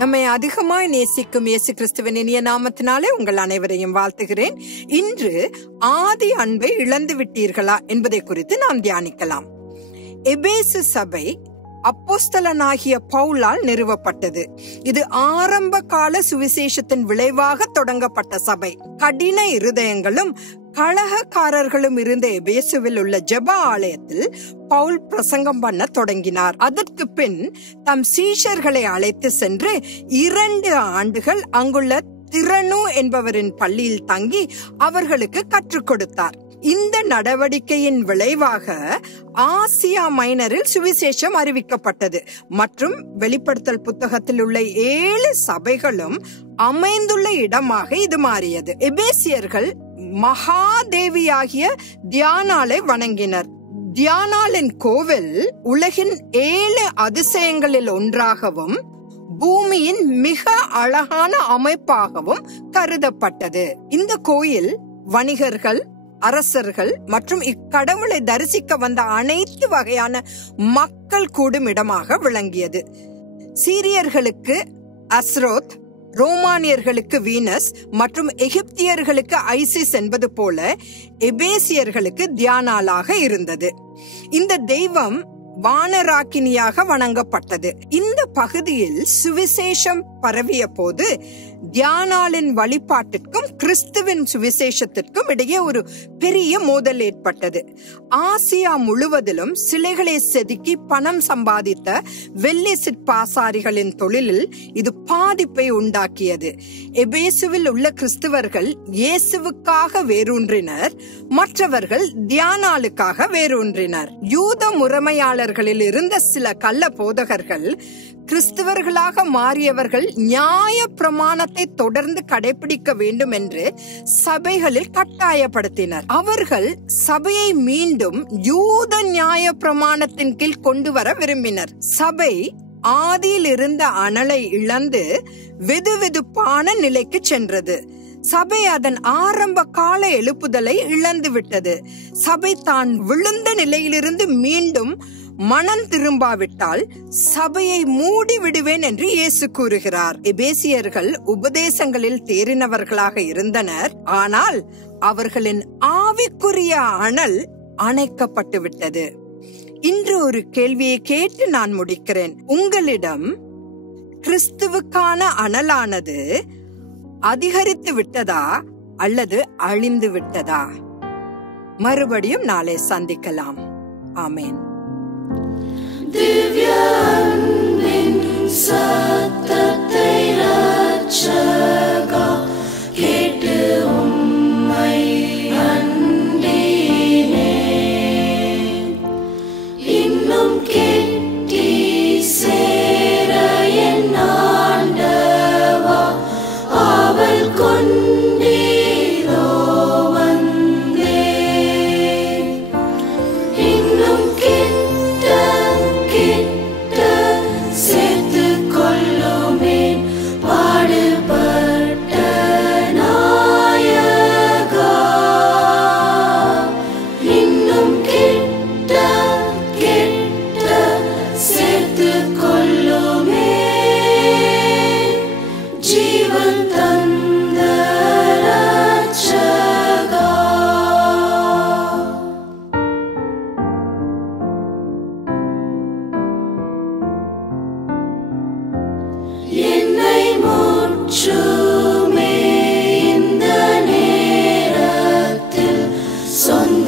நம்மை அதிகமாய் நேசிக்கும் இயேசு கிறிஸ்துவின் இனிய நாமத்தினாலே உங்கள் அனைவரையும் வாழ்த்துகிறேன். இன்று ஆதி அன்பை இழந்து விட்டீர்களா என்பதை குறித்து நாம் தியானிக்கலாம். எபேசு சபை அப்போஸ்தலனாகிய பவுலால் நிறுவப்பட்டது. இது ஆரம்ப கால சுவிசேஷத்தின் விளைவாக தொடங்கப்பட்ட சபை. கடின இருதயங்களும் கலகக்காரர்களும் இருந்த எபேசுவில் உள்ள ஜெப ஆலயத்தில் பவுல் பிரசங்கம் பண்ண தொடங்கினார். அதற்கு பின் தம் சீஷர்களை அழைத்து சென்று 2 ஆண்டுகள் அங்குள்ள திரனு என்பவரின் பள்ளியில் தங்கி அவர்களுக்கு கற்றுக் கொடுத்தார். இந்த நடவடிக்கையின் விளைவாக ஆசியா மைனரில் சுவிசேஷம் அறிவிக்கப்பட்டது மற்றும் வெளிப்படுத்தல் புத்தகத்தில் உள்ள 7 சபைகளும் அமைந்துள்ள இடமாக இது மாறியது. எபேசியர்கள் மகாதேவியாகிய தியானாலை வணங்கினர். தியானாலின் கோவில் உலகின் 7 அதிசயங்களில் ஒன்றாகவும் பூமியின் மிக அழகான அமைப்பாகவும் கருதப்பட்டது. இந்த கோயில் வணிகர்கள், அரசர்கள் மற்றும் இக்கடவுளை தரிசிக்க வந்த அனைத்து வகையான மக்கள் கூடும் இடமாக விளங்கியது. சீரியர்களுக்கு அஸ்ரோத், ரோமானியர்களுக்கு வீனஸ் மற்றும் எகிப்தியர்களுக்கு ஐசிஸ் என்பது போல எபேசியர்களுக்கு தியானாலாக இருந்தது. இந்த தெய்வம் வானராக்கினியாக வணங்கப்பட்டது. இந்த பகுதியில் சுவிசேஷம் பரவிய போது தியானாலின் வழிபாட்டிற்கும் கிறிஸ்துவின் சுவிசேஷத்திற்கும் இடையே ஒரு பெரிய மோதல் ஏற்பட்டது. ஆசியா முழுவதிலும் சிலைகளை செதுக்கி பணம் சம்பாதித்த வெள்ளி சிற்பாசாரிகளின் தொழிலில் இது பாதிப்பை உண்டாக்கியது. எபேசுவில் உள்ள கிறிஸ்துவர்கள் இயேசுவுக்காக வேரூன்றினர், மற்றவர்கள் தியானாலுக்காக வேரூன்றினர். யூத முறைமையாளர்களில் இருந்த சில கள்ள போதகர்கள் கிறிஸ்தவர்களாக மாறியவர்கள் நியாய பிரமாணத்தை தொடர்ந்து கடைபிடிக்க வேண்டும் என்று சபைகளில் கட்டாயப்படுத்தினர். அவர்கள் சபையை மீண்டும் யூத நியாய பிரமாணத்தின் கீழ் கொண்டு வர விரும்பினர். சபை ஆதியில் இருந்த அனலை இழந்து வெதுவெதுப்பான நிலைக்கு சென்றது. சபை அதன் ஆரம்ப கால எழுப்புதலை இழந்து விட்டது. சபை தான் விழுந்த நிலையிலிருந்து மீண்டும் மனம் திரும்பாவிட்டால் சபையை மூடி விடுவேன் என்று இயேசு கூறுகிறார். எபேசியர்கள் உபதேசங்களில் தேறினவர்களாக இருந்தனர், ஆனால் அவர்களின் ஆவிக்குரிய அனல் அணைக்கப்பட்டு விட்டது. இன்று ஒரு கேள்வியை கேட்டு நான் முடிக்கிறேன். உங்களிடம் கிறிஸ்துவுக்கான அனலானது அதிகரித்து விட்டதா அல்லது அழிந்து விட்டதா? மறுபடியும் நாளை சந்திக்கலாம். ஆமேன். திவ்ய அன்பின் சத்தத்தை ரட்சகா கேட்டு உம்மை அண்டினேன். இன்னும் கெட்டி சேர என் ஆண்டவா அவள் கொண்டீரோ வந்தேன். இன்னும் சேர்த்து கொள்ளுமேன் பாடுபட்ட நாயகா. இன்னும் கிட்ட சேர்த்து கொள்ளுமேன் ஜீவன் தந்த ரட்சகா. என்னை முற்றுமே இந்த நேரத்தில் சொந்த